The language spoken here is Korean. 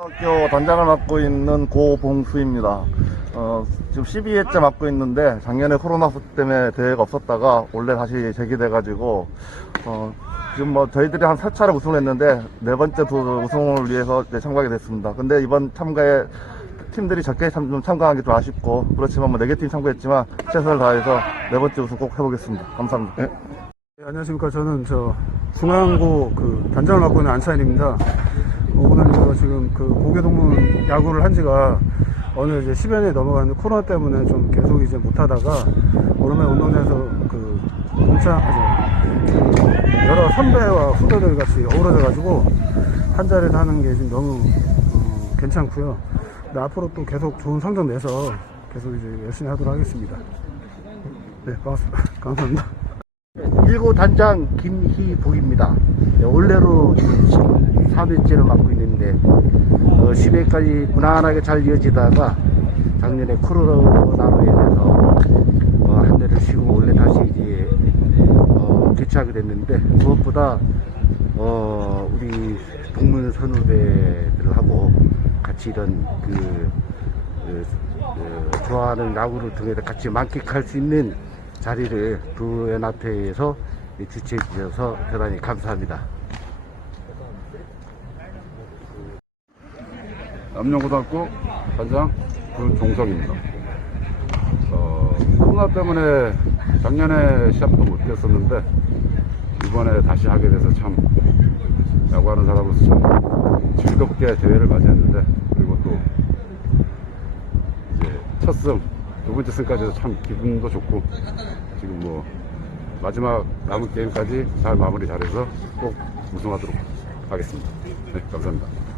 학교 단장을 맡고 있는 고봉수입니다. 어, 지금 12회째 맡고 있는데 작년에 코로나 때문에 대회가 없었다가 올해 다시 재개돼가지고 어, 지금 뭐 저희들이 한 4차례 우승을 했는데 네 번째 두 우승을 위해서 이제 참가하게 됐습니다. 근데 이번 참가에 팀들이 적게 참, 좀 참가한 게 좀 아쉽고 그렇지만 뭐네개팀 참가했지만 최선을 다해서 네 번째 우승 꼭 해보겠습니다. 감사합니다. 네, 안녕하십니까. 저는 저 중앙고 그 단장을 맡고 있는 안차인입니다. 어, 오늘 저 지금 그 고교동문 야구를 한 지가 어느 이제 10여 년이 넘어갔는데 코로나 때문에 좀 계속 이제 못하다가 오랜만에 운동장에서 그 동창, 아주 그 여러 선배와 후배들 같이 어우러져 가지고 한 자리를 하는 게 지금 너무 어, 괜찮고요. 근데 앞으로 또 계속 좋은 성적 내서 계속 이제 열심히 하도록 하겠습니다. 네, 반갑습니다. 감사합니다. 1구 단장 김희복입니다. 네, 원래로 3회째를 맡고 있는데 어, 10회까지 무난하게 잘 이어지다가 작년에 코로나로 인해서 어, 한 해를 쉬고 원래 다시 이제 어, 개최하게 됐는데 무엇보다 어, 우리 동문 선후배들하고 같이 이런 그, 그, 그 좋아하는 야구를 통해서 같이 만끽할 수 있는 자리를 두 연합회에서 주최해 주셔서 대단히 감사합니다. 남녀고등학교 단장 군종석입니다. 어, 코로나 때문에 작년에 시합도 못 뛰었었는데 이번에 다시 하게 돼서 참 야구하는 사람으로서 참 즐겁게 대회를 맞이했는데 그리고 또 이제 첫 승, 두 번째 승까지 해서 참 기분도 좋고 지금 뭐 마지막 남은 게임까지 잘 마무리 잘해서 꼭 우승하도록 하겠습니다. 네, 감사합니다.